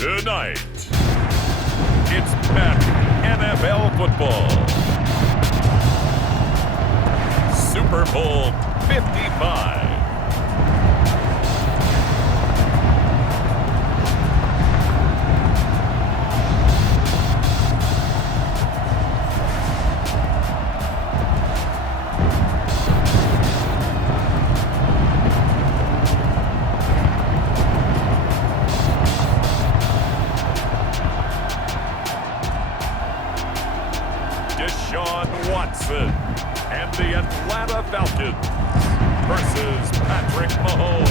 Tonight, it's Madden NFL football. Super Bowl 55. Watson and the Atlanta Falcons versus Patrick Mahomes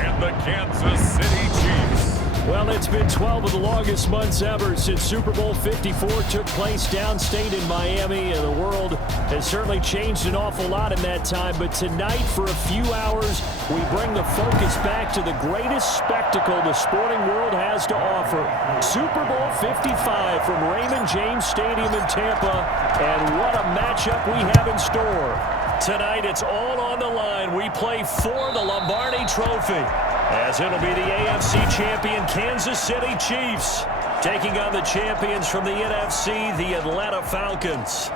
and the Kansas City Chiefs. Well, it's been 12 of the longest months ever since Super Bowl 54 took place downstate in Miami, and the world has certainly changed an awful lot in that time. But tonight, for a few hours, we bring the focus back to the greatest spectacle the sporting world has to offer. Super Bowl 55 from Raymond James Stadium in Tampa, and what a matchup we have in store. Tonight, it's all on the line. We play for the Lombardi Trophy, as it'll be the AFC champion Kansas City Chiefs taking on the champions from the NFC, the Atlanta Falcons.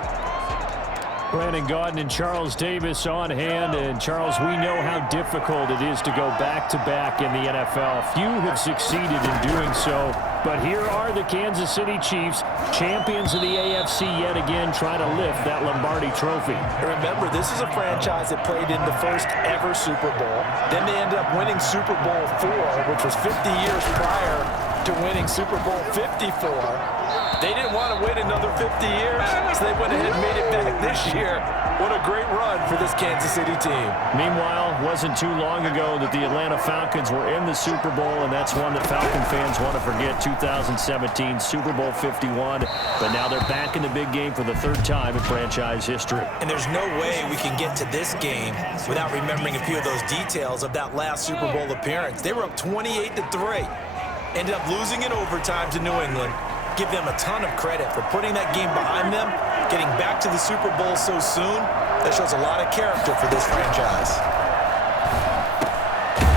Brandon Gaudin and Charles Davis on hand. And Charles, we know how difficult it is to go back-to-back in the NFL. Few have succeeded in doing so. But here are the Kansas City Chiefs, champions of the AFC yet again, trying to lift that Lombardi Trophy. Remember, this is a franchise that played in the first ever Super Bowl. Then they ended up winning Super Bowl IV, which was 50 years prior to winning Super Bowl 54. They didn't want to wait another 50 years, so they went ahead and made it back this year. What a great run for this Kansas City team. Meanwhile, it wasn't too long ago that the Atlanta Falcons were in the Super Bowl, and that's one that Falcon fans want to forget, 2017 Super Bowl 51. But now they're back in the big game for the third time in franchise history. And there's no way we can get to this game without remembering a few of those details of that last Super Bowl appearance. They were up 28-3, ended up losing in overtime to New England. Give them a ton of credit for putting that game behind them, getting back to the Super Bowl so soon. That shows a lot of character for this franchise.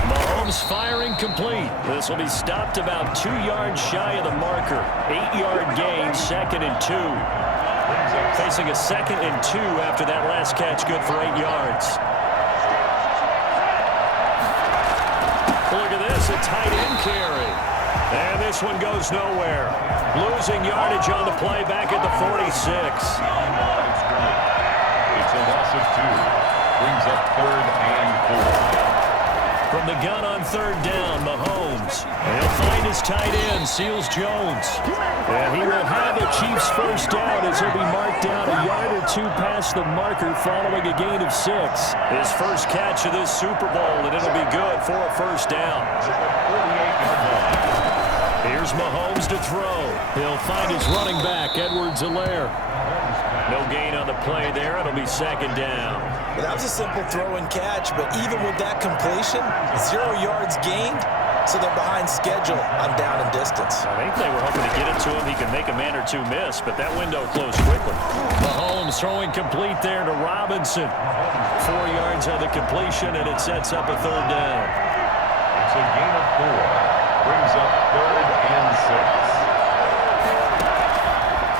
Mahomes firing complete. This will be stopped about 2 yards shy of the marker. 8-yard gain, 2nd and 2. Facing a 2nd and 2 after that last catch, good for 8 yards. Look at this, a tight end carry. And this one goes nowhere. Losing yardage on the play back at the 46. It's a loss of 2. Brings up 3rd and 4. From the gun on 3rd down, Mahomes. He'll find his tight end, Seals Jones. And he will have the Chiefs first down as he'll be marked down a yard or 2 past the marker following a gain of 6. His first catch of this Super Bowl, and it'll be good for a first down. Here's Mahomes to throw. He'll find his running back, Edwards-Helaire. No gain on the play there. It'll be 2nd down. Well, that was a simple throw and catch, but even with that completion, 0 yards gained, so they're behind schedule on down and distance. I think they were hoping to get it to him. He could make a man or 2 miss, but that window closed quickly. Mahomes throwing complete there to Robinson. 4 yards on the completion, and it sets up a 3rd down. It's a gain of 4. Brings up 3rd and 6.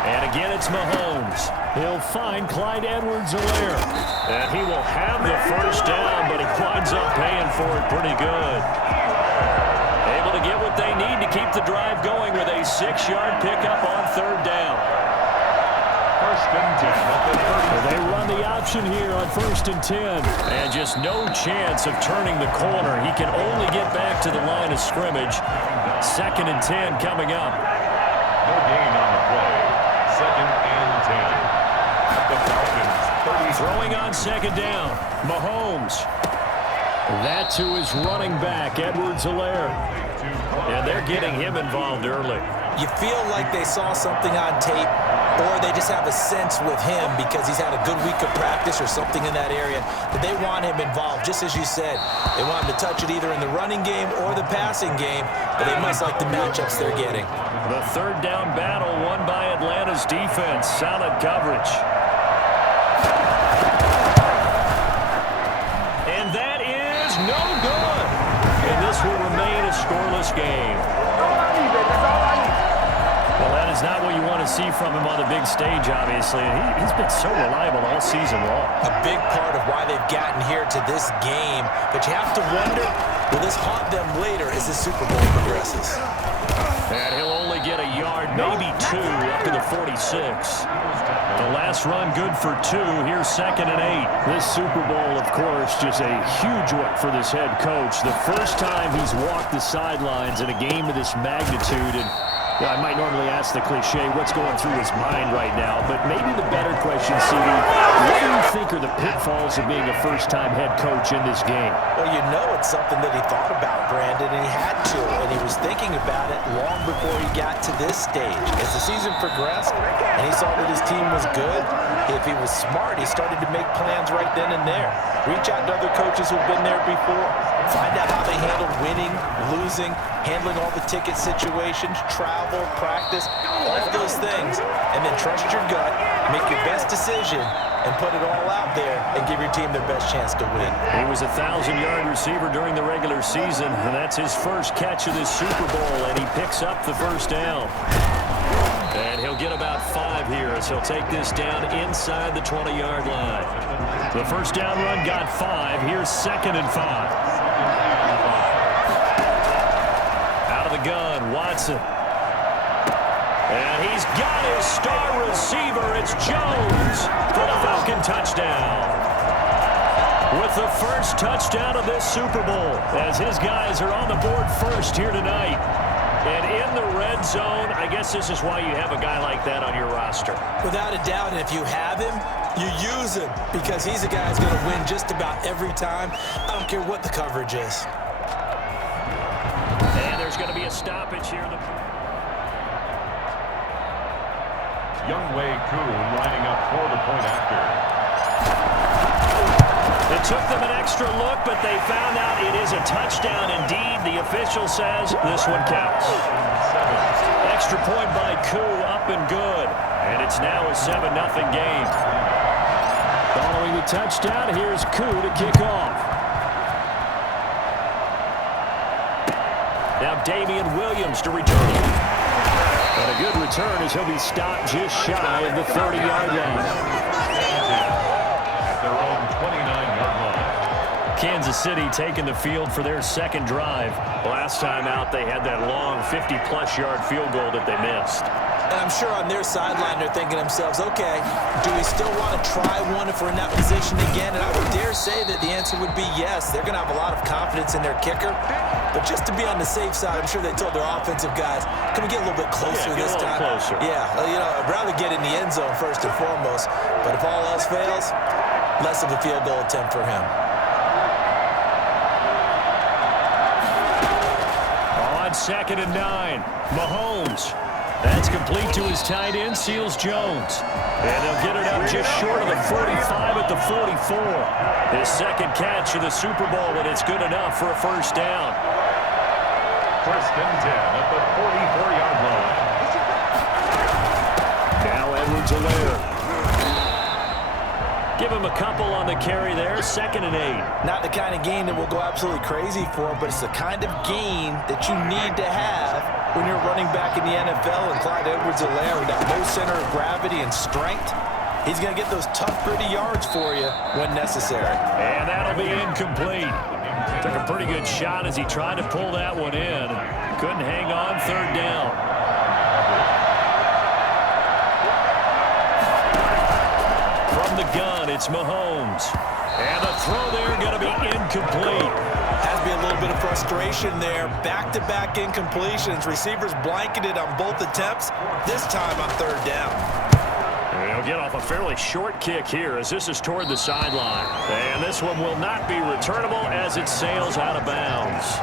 And again, it's Mahomes. He'll find Clyde Edwards-Helaire. And he will have the first down, but he winds up paying for it pretty good. Able to get what they need to keep the drive going with a 6-yard pickup on 3rd down. 1st and 10 at the 30. Well, they run the option here on 1st and 10. And just no chance of turning the corner. He can only get back to the line of scrimmage. 2nd and 10 coming up. No gain on the play. 2nd and 10. At the Falcons 30. Throwing on 2nd down. Mahomes. That to his running back, Edwards-Helaire. And they're getting him involved early. You feel like they saw something on tape, or they just have a sense with him because he's had a good week of practice or something in that area that they want him involved. Just as you said, they want him to touch it either in the running game or the passing game, but they must like the matchups they're getting. The 3rd down battle won by Atlanta's defense. Solid coverage. And that is no good. And this will remain a scoreless game. see from him on the big stage, obviously. And he's been so reliable all season long. A big part of why they've gotten here to this game. But you have to wonder, will this haunt them later as the Super Bowl progresses? And he'll only get a yard, maybe 2, up to the 46. The last run good for 2. Here's 2nd and 8. This Super Bowl, of course, just a huge one for this head coach. The first time he's walked the sidelines in a game of this magnitude. And I might normally ask the cliche, what's going through his mind right now? But maybe the better question, CD, what do you think are the pitfalls of being a first-time head coach in this game? Well, you know it's something that he thought about, Brandon, and he had to. And he was thinking about it long before he got to this stage. As the season progressed and he saw that his team was good, if he was smart, he started to make plans right then and there. Reach out to other coaches who've been there before. Find out how they handle winning, losing, handling all the ticket situations, travel, practice, all of those things. And then trust your gut, make your best decision, and put it all out there and give your team their best chance to win. He was a 1,000-yard receiver during the regular season, and that's his first catch of this Super Bowl, and he picks up the first down. And he'll get about 5 here as he'll take this down inside the 20-yard line. The first down run got 5. Here's 2nd and 5. Out of the gun, Watson. And he's got his star receiver. It's Jones for the Falcon touchdown. With the first touchdown of this Super Bowl, as his guys are on the board first here tonight. And in the red zone, I guess this is why you have a guy like that on your roster. Without a doubt, and if you have him, you use him because he's a guy who's going to win just about every time. I don't care what the coverage is. And there's going to be a stoppage here. Youngwei Koo lining up for the point after. It took them an extra look, but they found out it is a touchdown indeed. The official says this one counts. Extra point by Koo, up and good. And it's now a 7-0 game. Following the touchdown, here's Koo to kick off. Now Damian Williams to return it. And a good return as he'll be stopped just shy of the 30-yard line. Their own 29-yard line. Kansas City taking the field for their second drive. Last time out, they had that long 50-plus yard field goal that they missed. And I'm sure on their sideline they're thinking to themselves, okay, do we still want to try one if we're in that position again? And I would dare say that the answer would be yes. They're going to have a lot of confidence in their kicker. But just to be on the safe side, I'm sure they told their offensive guys, can we get a little bit closer this time? Closer. Yeah, you know, I'd rather get in the end zone first and foremost. But if all else fails, less of a field goal attempt for him. On 2nd and 9, Mahomes. That's complete to his tight end, Seals Jones. And they'll get it up just short of the 45 at the 44. His second catch of the Super Bowl, and it's good enough for a first down. 1st and 10 at the 44-yard line. Now Edwards-Helaire. Give him a couple on the carry there. 2nd and 8. Not the kind of game that we'll go absolutely crazy for, but it's the kind of game that you need to have when you're running back in the NFL. And Clyde Edwards-Helaire with that low center of gravity and strength, he's going to get those tough, gritty yards for you when necessary. And that'll be incomplete. Took a pretty good shot as he tried to pull that one in. Couldn't hang on. 3rd down. From the gun, it's Mahomes. And the throw there going to be incomplete. Has to be a little bit of frustration there. Back-to-back incompletions. Receivers blanketed on both attempts, this time on 3rd down. And he'll get off a fairly short kick here as this is toward the sideline. And this one will not be returnable as it sails out of bounds.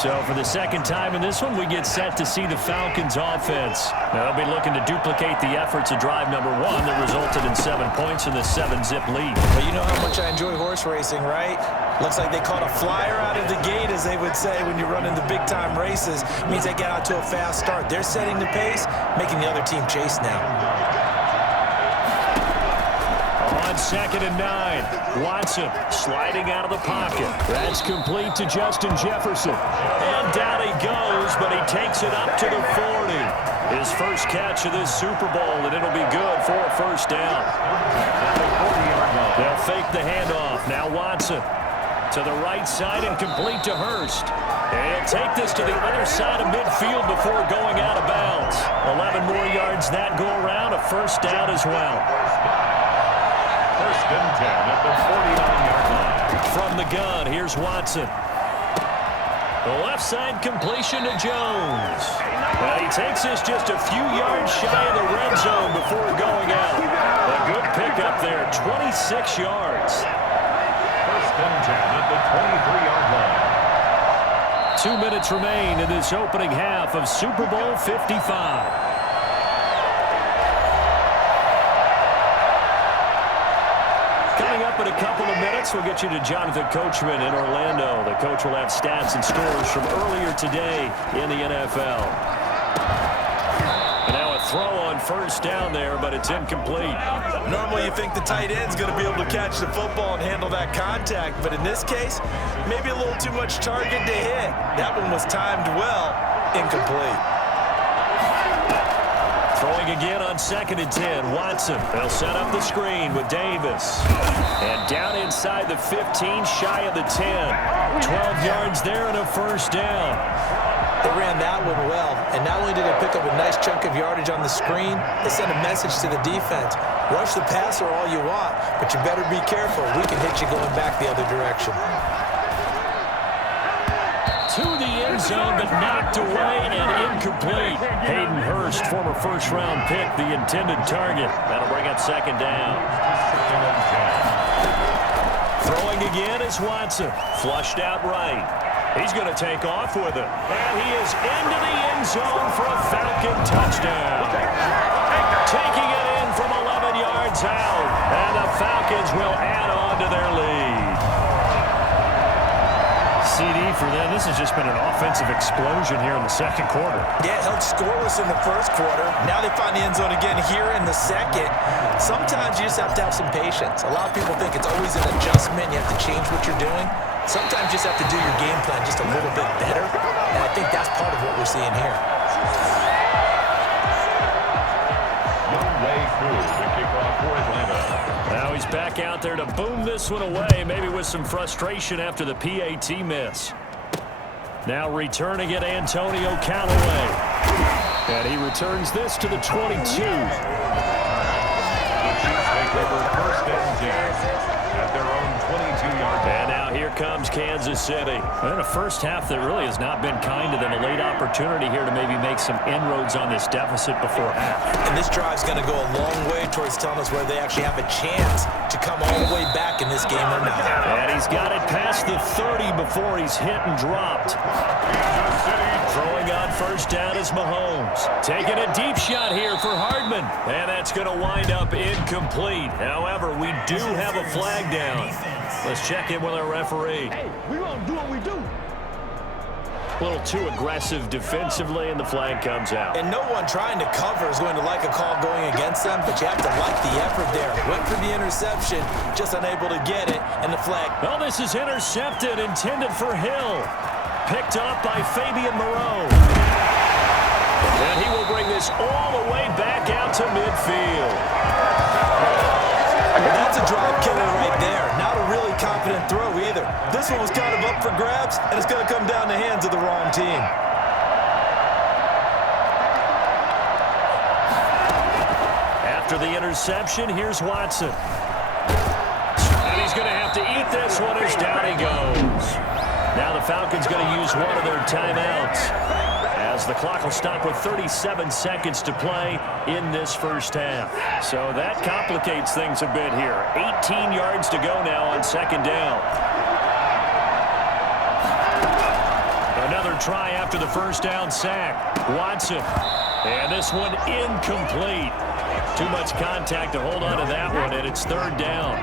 So for the second time in this one, we get set to see the Falcons offense. Now they'll be looking to duplicate the efforts of drive number 1 that resulted in 7 points in the 7-zip lead. But you know how much I enjoy horse racing, right? Looks like they caught a flyer out of the gate, as they would say when you're running the big-time races. It means they get out to a fast start. They're setting the pace, making the other team chase now. On on 2nd and 9. Watson sliding out of the pocket. That's complete to Justin Jefferson. And down he goes, but he takes it up to the 40. His first catch of this Super Bowl, and it'll be good for a first down. They'll fake the handoff. Now Watson to the right side and complete to Hurst. And he'll take this to the other side of midfield before going out of bounds. 11 more yards that go around, a first down as well. First and 10 at the 49-yard line. From the gun, here's Watson. The left side completion to Jones. And he takes this just a few yards shy of the red zone before going out. A good pickup there, 26 yards. First and 10 at the 23-yard line. 2 minutes remain in this opening half of Super Bowl 55. Coming up in a couple of minutes, we'll get you to Jonathan Coachman in Orlando. The coach will have stats and scores from earlier today in the NFL. And now a throw on first down there, but it's incomplete. Normally you think the tight end's going to be able to catch the football and handle that contact, but in this case, maybe a little too much target to hit. That one was timed well, incomplete. Throwing again on 2nd and 10. Watson. They'll set up the screen with Davis. And down inside the 15, shy of the 10. 12 yards there and a first down. They ran that one well, and not only did they pick up a nice chunk of yardage on the screen, they sent a message to the defense. Rush the passer all you want, but you better be careful. We can hit you going back the other direction. To the end zone, but knocked away and incomplete. Hayden Hurst, former first-round pick, the intended target. That'll bring up 2nd down. Throwing again is Watson. Flushed out right. He's going to take off with it. And he is into the end zone for a Falcon touchdown. Taking it in from 11 yards out. And the Falcons will add on to their lead. CD for them. This has just been an offensive explosion here in the second quarter. Yeah, held scoreless in the first quarter. Now they find the end zone again here in the second. Sometimes you just have to have some patience. A lot of people think it's always an adjustment. You have to change what you're doing. Sometimes you just have to do your game plan just a little bit better. And I think that's part of what we're seeing here. Way through the kickoff for Atlanta. Now he's back out there to boom this one away, maybe with some frustration after the PAT miss. Now returning it, Antonio Callaway. And he returns this to the 22. The Chiefs take over first and 10 at their own 22-yard line. And now here comes Kansas City. And a first half that really has not been kind to them. A late opportunity here to maybe make some inroads on this deficit before half. And this drive's going to go a long way towards telling us whether they actually have a chance to come all the way back in this game or not. And he's got it past the 30 before he's hit and dropped. Throwing on first down is Mahomes. Taking a deep shot here for Hardman. And that's going to wind up incomplete. However, we do have a flag down. Let's check in with our referee. Hey, we're going to do what we do. A little too aggressive defensively, and the flag comes out. And no one trying to cover is going to like a call going against them, but you have to like the effort there. Went for the interception, just unable to get it, and the flag. Well, this is intercepted, intended for Hill. Picked up by Fabian Moreau. And he will bring this all the way back out to midfield. And that's a drive killer right there. Not a really confident throw either. This one was kind of up for grabs, and it's going to come down the hands of the wrong team. After the interception, here's Watson. And he's going to have to eat this one as down he goes. Now the Falcons going to use one of their timeouts, as the clock will stop with 37 seconds to play in this first half. So that complicates things a bit here. 18 yards to go now on 2nd down. Another try after the first down sack. Watson. And this one incomplete. Too much contact to hold on to that one, and it's 3rd down.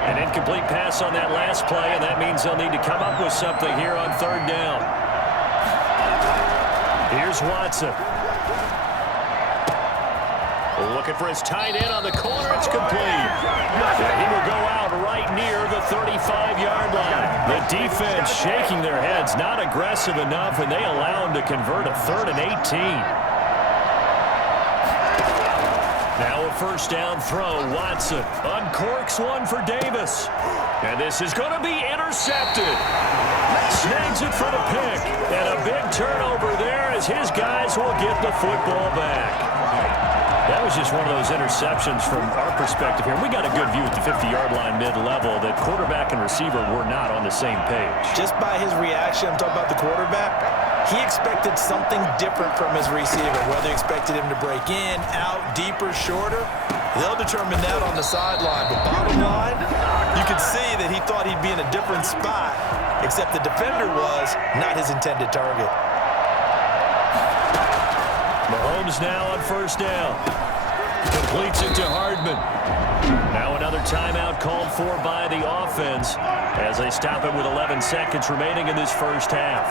An incomplete pass on that last play, and that means they'll need to come up with something here on 3rd down. Here's Watson. Looking for his tight end on the corner. It's complete. And he will go out right near the 35-yard line. The defense shaking their heads, not aggressive enough, and they allow him to convert a 3rd and 18. Now a first down throw. Watson uncorks one for Davis. And this is going to be intercepted. Snags it for the pick. And a big turnover there as his guys will get the football back. That was just one of those interceptions from our perspective here. We got a good view at the 50-yard line mid-level that quarterback and receiver were not on the same page. Just by his reaction, I'm talking about the quarterback, he expected something different from his receiver. Whether he expected him to break in, out, deeper, shorter, they'll determine that on the sideline. But bottom line, you could see that he thought he'd be in a different spot, except the defender was not his intended target. Mahomes now on first down. Completes it to Hardman. Now another timeout called for by the offense as they stop it with 11 seconds remaining in this first half.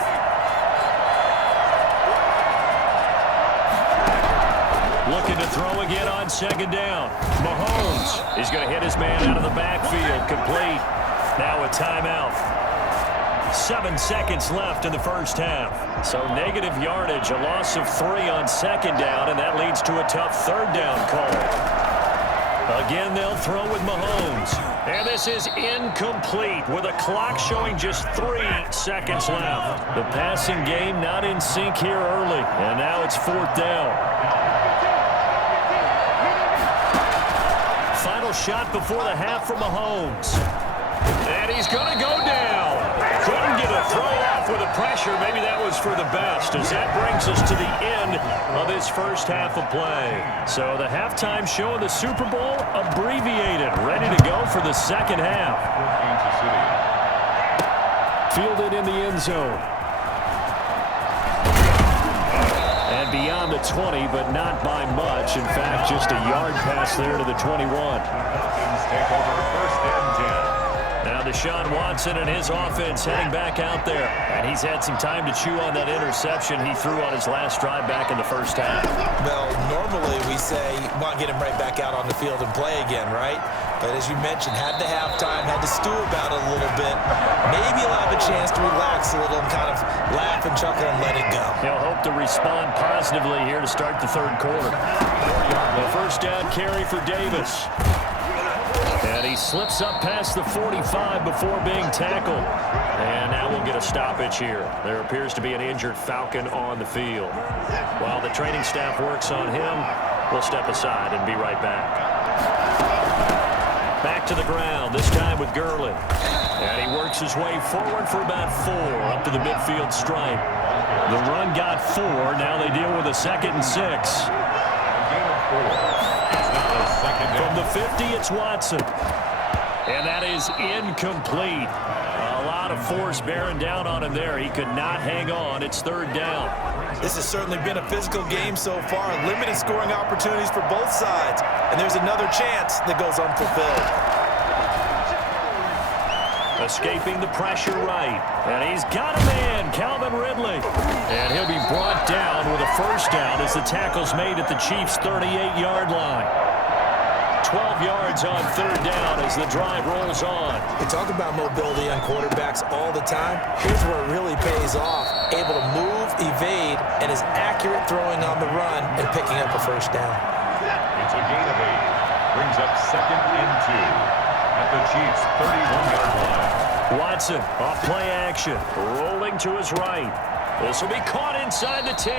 Looking to throw again on second down. Mahomes is going to hit his man out of the backfield. Complete. Now a timeout. 7 seconds left in the first half. So negative yardage, a loss of 3 on second down, and that leads to a tough third down call. Again, they'll throw with Mahomes. And this is incomplete with a clock showing just 3 seconds left. The passing game not in sync here early, and now it's 4th down. Final shot before the half from Mahomes. And he's going to go down. Couldn't get a throw off with the pressure. Maybe that was for the best, as that brings us to the end of this first half of play. So the halftime show of the Super Bowl abbreviated, ready to go for the second half. Fielded in the end zone. And beyond the 20, but not by much. In fact, just a yard pass there to the 21. Falcons take over 1st and 10. Now Deshaun Watson and his offense heading back out there. And he's had some time to chew on that interception he threw on his last drive back in the first half. Well, normally we say, want to get him right back out on the field and play again, right? But as you mentioned, had the halftime, had to stew about it a little bit. Maybe he'll have a chance to relax a little and kind of laugh and chuckle and let it go. He'll hope to respond positively here to start the third quarter. The first down carry for Davis. And he slips up past the 45 before being tackled. And now we'll get a stoppage here. There appears to be an injured Falcon on the field. While the training staff works on him, we'll step aside and be right back. Back to the ground, this time with Gurley. And he works his way forward for about 4 up to the midfield stripe. The run got 4. Now they deal with a 2nd and 6. From the 50, it's Watson. And that is incomplete. A lot of force bearing down on him there. He could not hang on. It's 3rd down. This has certainly been a physical game so far. Limited scoring opportunities for both sides. And there's another chance that goes unfulfilled. Escaping the pressure right. And he's got a man, Calvin Ridley. And he'll be brought down with a first down as the tackle's made at the Chiefs' 38-yard line. 12 yards on 3rd down as the drive rolls on. We talk about mobility on quarterbacks all the time. Here's where it really pays off. Able to move, evade, and is accurate throwing on the run and picking up a first down. It's a gain of 8. Brings up 2nd and 2 at the Chiefs' 31-yard line. Watson off play action. Rolling to his right. This will be caught inside the 10.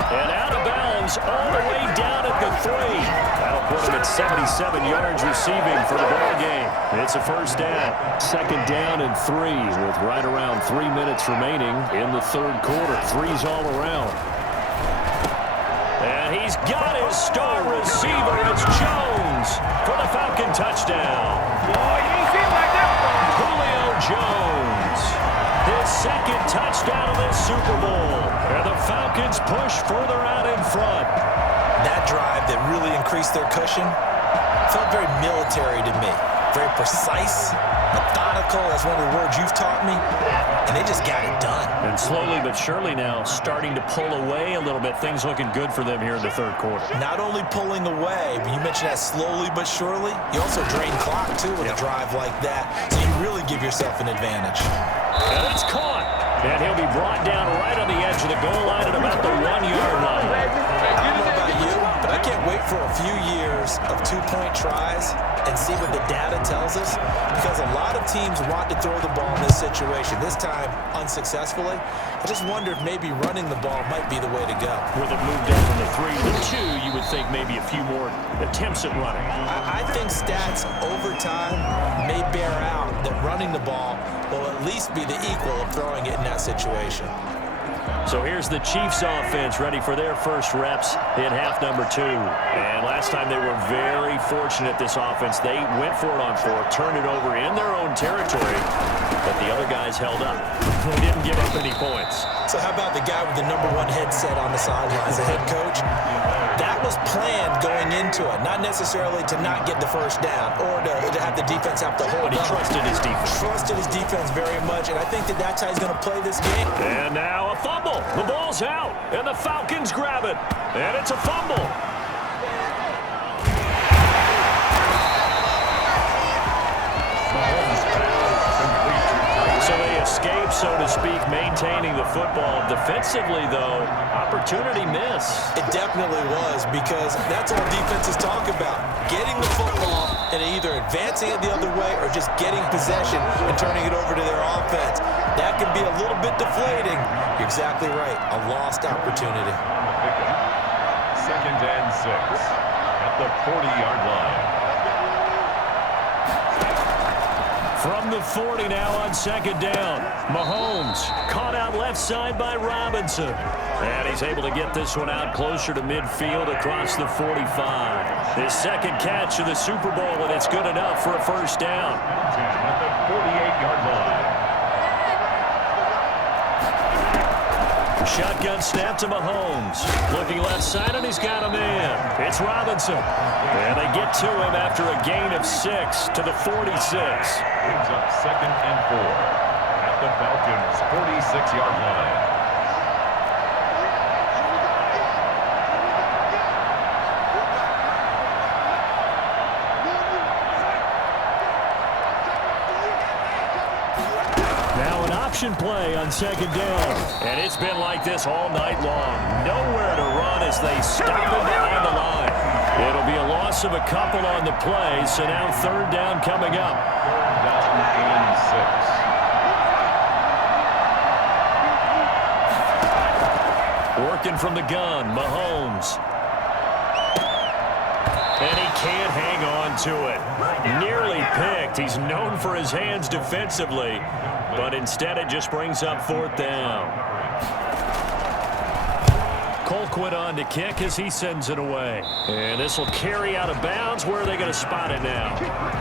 And out of bounds all the way down at the 3. That'll put him at 77 yards receiving for the ball game. It's a first down. 2nd down and 3 with right around 3 minutes remaining in the third quarter. 3's all around. And he's got his star receiver. It's Jones for the Falcon touchdown. Julio Jones. His 2nd touchdown of this Super Bowl. And the Falcons push further out in front. That drive that really increased their cushion felt very military to me. Very precise, Methodical, that's one of the words you've taught me, and they just got it done. And slowly but surely now starting to pull away a little bit. Things looking good for them here in the third quarter. Not only pulling away, but you mentioned that slowly but surely, you also drain clock, too, with a drive like that, so you really give yourself an advantage. And it's caught. And he'll be brought down right on the edge of the goal line at about the 1-yard line. I don't know about you, but I can't wait for a few years of two-point tries and see what the data tells us, because a lot of teams want to throw the ball in this situation, this time unsuccessfully. I just wonder if maybe running the ball might be the way to go. With it moved up from the 3 to the 2, you would think maybe a few more attempts at running. I think stats over time may bear out that running the ball will at least be the equal of throwing it in that situation. So here's the Chiefs offense ready for their first reps in half number 2. And last time they were very fortunate, this offense. They went for it on 4, turned it over in their own territory, but the other guys held up. They didn't give up any points. So how about the guy with the #1 headset on the sidelines, the head coach? That was planned going into it, not necessarily to not get the first down or to have the defense have to hold But he trusted his defense. Trusted his defense very much, and I think that that's how he's going to play this game. And now a fumble. The ball's out, and the Falcons grab it. And it's a fumble. So they escape, so to speak, maintaining the football. Defensively, though, opportunity miss. It definitely was, because that's all defenses talk about. Getting the football and either advancing it the other way or just getting possession and turning it over to their offense. That can be a little bit deflating. You're exactly right. A lost opportunity. 2nd and 6 at the 40-yard line. From the 40 now on 2nd down. Mahomes caught out left side by Robinson. And he's able to get this one out closer to midfield across the 45. His second catch of the Super Bowl, and it's good enough for a first down. At the 48-yard line. Shotgun snap to Mahomes. Looking left side, and he's got a man. It's Robinson. And they get to him after a gain of 6 to the 46. Brings up 2nd and 4 at the Falcons' 46-yard line. Now an option play on 2nd down. And it's been like this all night long. Nowhere to run as they stop him behind the line. It'll be a loss of a couple on the play, so now 3rd down coming up. 3rd down and 6. Working from the gun, Mahomes. And he can't hang on to it. Nearly picked. He's known for his hands defensively, but instead it just brings up 4th down. Colquitt on to kick as he sends it away. And this will carry out of bounds. Where are they going to spot it now?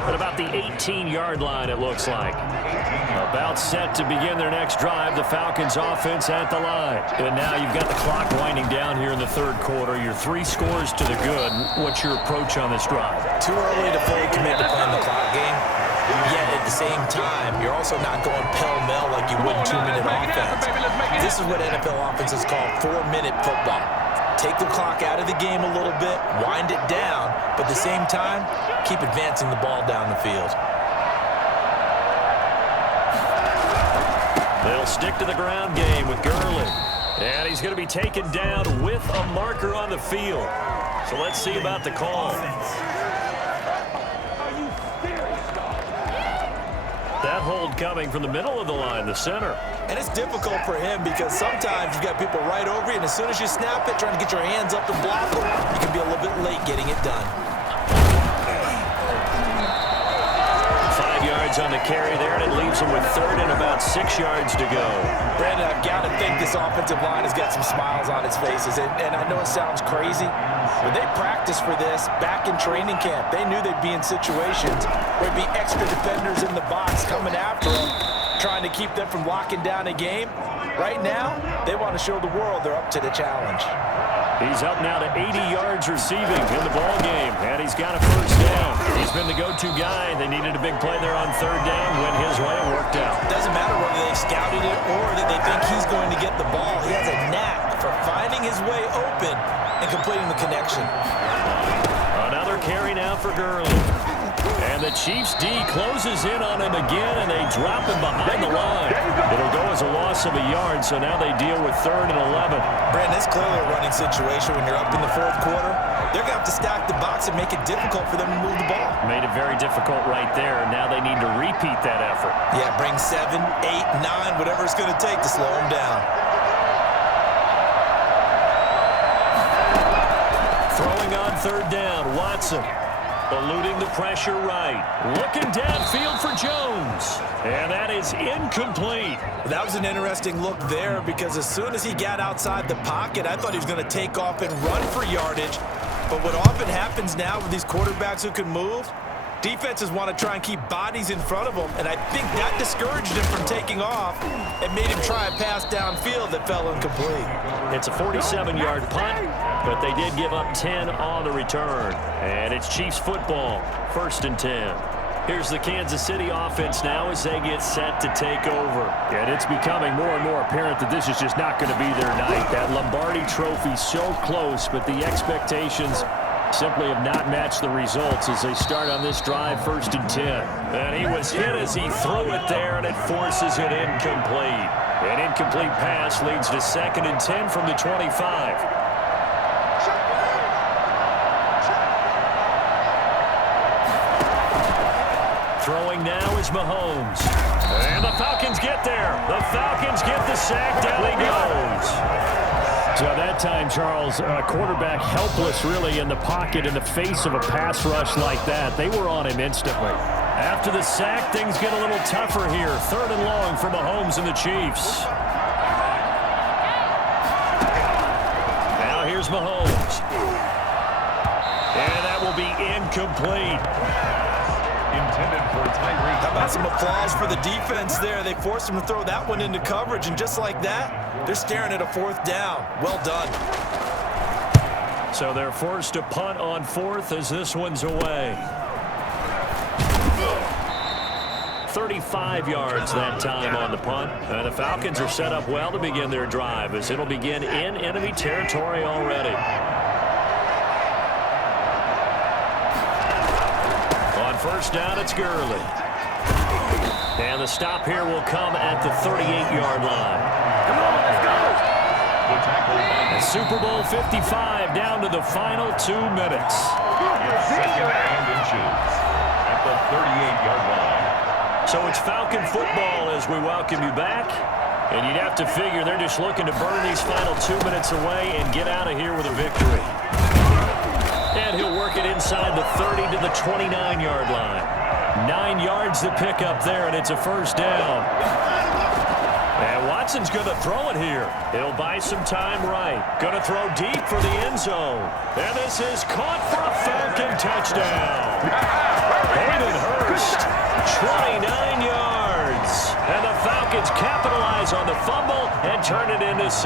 At about the 18-yard line, it looks like. About set to begin their next drive. The Falcons offense at the line. And now you've got the clock winding down here in the 3rd quarter. Your 3 scores to the good. What's your approach on this drive? Too early to fully commit to playing the clock game. Yet at the same time, you're also not going pell-mell like you would in 2-minute offense. This is what NFL offenses call 4-minute football. Take the clock out of the game a little bit, wind it down, but at the same time, keep advancing the ball down the field. They'll stick to the ground game with Gurley. And he's going to be taken down with a marker on the field. So let's see about the call. That hold coming from the middle of the line, the center. And it's difficult for him because sometimes you've got people right over you, and as soon as you snap it, trying to get your hands up to block them, you can be a little bit late getting it done. 5 yards on the carry there, and it leaves him with 3rd and about 6 yards to go. Brandon, I've got to think this offensive line has got some smiles on its faces, and I know it sounds crazy, but they practiced for this back in training camp. They knew they'd be in situations where there'd be extra defenders in the box coming after them, trying to keep them from locking down a game. Right now, they want to show the world they're up to the challenge. He's up now to 80 yards receiving in the ball game, and he's got a first down. He's been the go-to guy. They needed a big play there on third down. Went his way. It worked out. Doesn't matter whether they scouted it or that they think he's going to get the ball. He has a knack for finding his way open and completing the connection. Another carry now for Gurley. And the Chiefs D closes in on him again, and they drop him behind the line. It'll go as a loss of a yard, so now they deal with 3rd and 11. Brandon, it's clearly a running situation when you're up in the 4th quarter. They're going to have to stack the box and make it difficult for them to move the ball. Made it very difficult right there. Now they need to repeat that effort. Yeah, bring 7, 8, 9, whatever it's going to take to slow them down. Throwing on 3rd down, Watson. Eluding the pressure right. Looking downfield for Jones. And that is incomplete. That was an interesting look there because as soon as he got outside the pocket, I thought he was going to take off and run for yardage. But what often happens now with these quarterbacks who can move, defenses want to try and keep bodies in front of them, and I think that discouraged him from taking off and made him try a pass downfield that fell incomplete. It's a 47-yard punt, but they did give up 10 on the return. And it's Chiefs football, 1st and 10. Here's the Kansas City offense now as they get set to take over. And it's becoming more and more apparent that this is just not going to be their night. That Lombardi trophy so close, but the expectations simply have not matched the results as they start on this drive, 1st and 10. And he was hit as he threw it there, and it forces it incomplete. An incomplete pass leads to 2nd and 10 from the 25. Throwing now is Mahomes. And the Falcons get there. The Falcons get the sack. Down he goes. So that time, Charles, quarterback helpless really in the pocket in the face of a pass rush like that. They were on him instantly. After the sack, things get a little tougher here. 3rd and long for Mahomes and the Chiefs. Now here's Mahomes. And that will be incomplete. Intended for Tyreek. How about some applause for the defense there? They forced him to throw that one into coverage, and just like that, they're staring at a 4th down. Well done. So they're forced to punt on 4th as this one's away. 35 yards that time on the punt. And the Falcons are set up well to begin their drive as it'll begin in enemy territory already. On 1st down, it's Gurley. And the stop here will come at the 38-yard line. Come on, let's go. The tackle by Super Bowl 55 down to the final 2 minutes. 2nd and inches at the 38-yard line. So it's Falcon football as we welcome you back. And you'd have to figure they're just looking to burn these final 2 minutes away and get out of here with a victory. And he'll work it inside the 30 to the 29-yard line. 9 yards to pick up there, and it's a 1st down. And Watson's going to throw it here. He'll buy some time right. Going to throw deep for the end zone. And this is caught for a Falcon touchdown. Hayden Hurst, 29 yards. And the Falcons capitalize on the fumble and turn it into 6.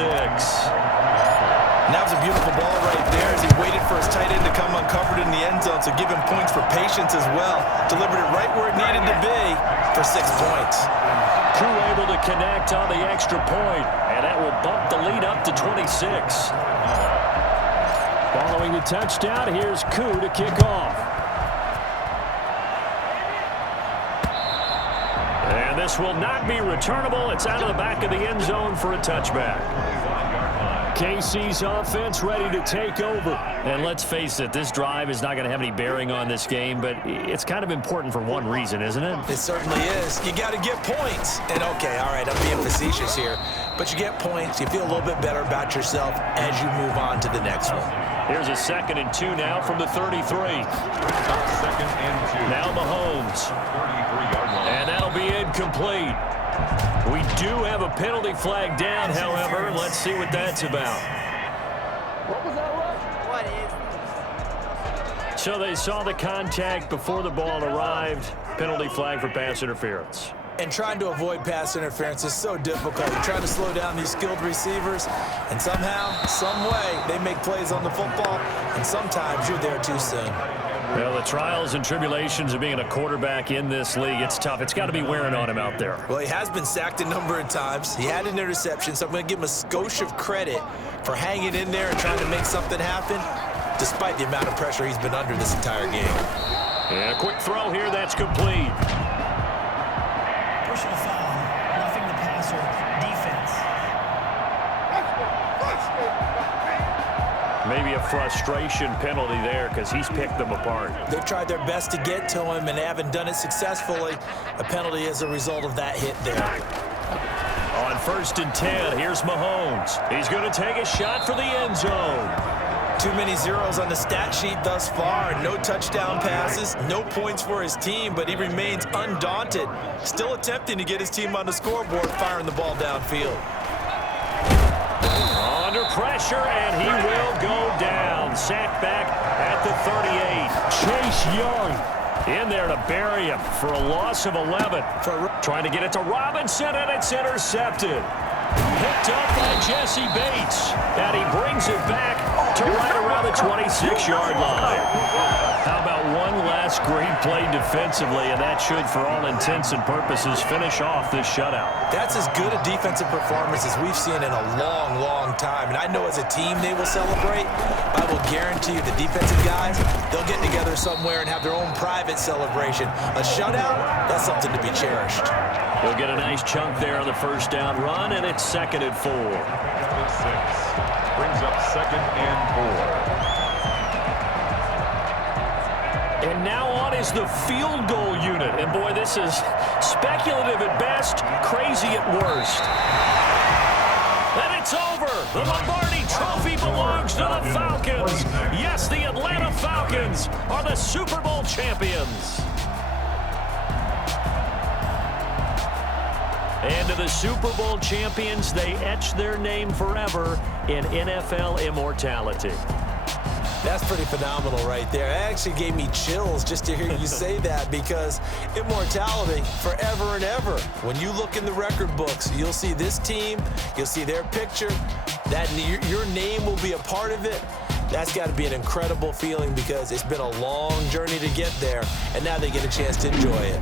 And that was a beautiful ball right there as he waited for his tight end to come uncovered in the end zone, so give him points for patience as well. Delivered it right where it needed to be for 6 points. Crew able to connect on the extra point, and that will bump the lead up to 26. Following the touchdown, here's Koo to kick off. And this will not be returnable. It's out of the back of the end zone for a touchback. KC's offense ready to take over. And let's face it, this drive is not going to have any bearing on this game, but it's kind of important for one reason, isn't it? It certainly is. You got to get points. And okay, all right, I'm being facetious here, but you get points, you feel a little bit better about yourself as you move on to the next one. Here's a 2nd and 2 now from the 33. 2nd and 2. Now Mahomes. 33-yard line. And that'll be incomplete. We do have a penalty flag down, however. Let's see what that's about. What is? So they saw the contact before the ball arrived. Penalty flag for pass interference. And trying to avoid pass interference is so difficult. You're trying to slow down these skilled receivers, and somehow, some way, they make plays on the football, and sometimes you're there too soon. Well, the trials and tribulations of being a quarterback in this league, it's tough. It's got to be wearing on him out there. Well, he has been sacked a number of times. He had an interception, so I'm going to give him a skosh of credit for hanging in there and trying to make something happen, despite the amount of pressure he's been under this entire game. And a quick throw here, that's complete. Personal foul, roughing the passer, defense. Maybe a frustration penalty there because he's picked them apart. They've tried their best to get to him and haven't done it successfully. A penalty as a result of that hit there. On 1st and 10, here's Mahomes. He's going to take a shot for the end zone. Too many zeros on the stat sheet thus far. No touchdown passes, no points for his team, but he remains undaunted. Still attempting to get his team on the scoreboard, firing the ball downfield. Under pressure, and he will go down. Sacked back at the 38. Chase Young in there to bury him for a loss of 11. Trying to get it to Robinson, and it's intercepted. Picked up by Jesse Bates, and he brings it back to right around the 26-yard line. How about one last great play defensively, and that should, for all intents and purposes, finish off this shutout. That's as good a defensive performance as we've seen in a long, long time. And I know as a team they will celebrate. I will guarantee you the defensive guys, they'll get together somewhere and have their own private celebration. A shutout, that's something to be cherished. He'll get a nice chunk there on the first down run, and it's 2nd and 4. Brings up 2nd and 4. And now on is the field goal unit. And boy, this is speculative at best, crazy at worst. And it's over. The Lombardi Trophy belongs to the Falcons. Yes, the Atlanta Falcons are the Super Bowl champions. And to the Super Bowl champions, they etch their name forever in NFL immortality. That's pretty phenomenal right there. It actually gave me chills just to hear you say that, because immortality forever and ever. When you look in the record books, you'll see this team, you'll see their picture, that your name will be a part of it. That's got to be an incredible feeling, because it's been a long journey to get there, and now they get a chance to enjoy it.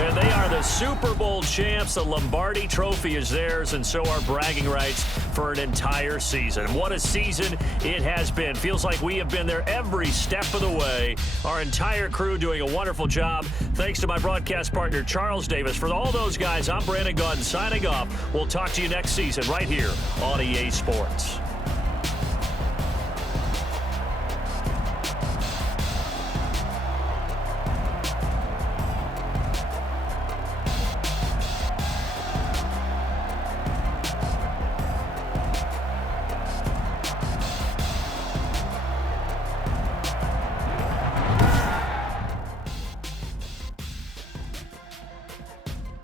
And they are the Super Bowl champs. The Lombardi Trophy is theirs, and so are bragging rights for an entire season. What a season it has been. Feels like we have been there every step of the way. Our entire crew doing a wonderful job. Thanks to my broadcast partner, Charles Davis. For all those guys, I'm Brandon Gunn signing off. We'll talk to you next season right here on EA Sports.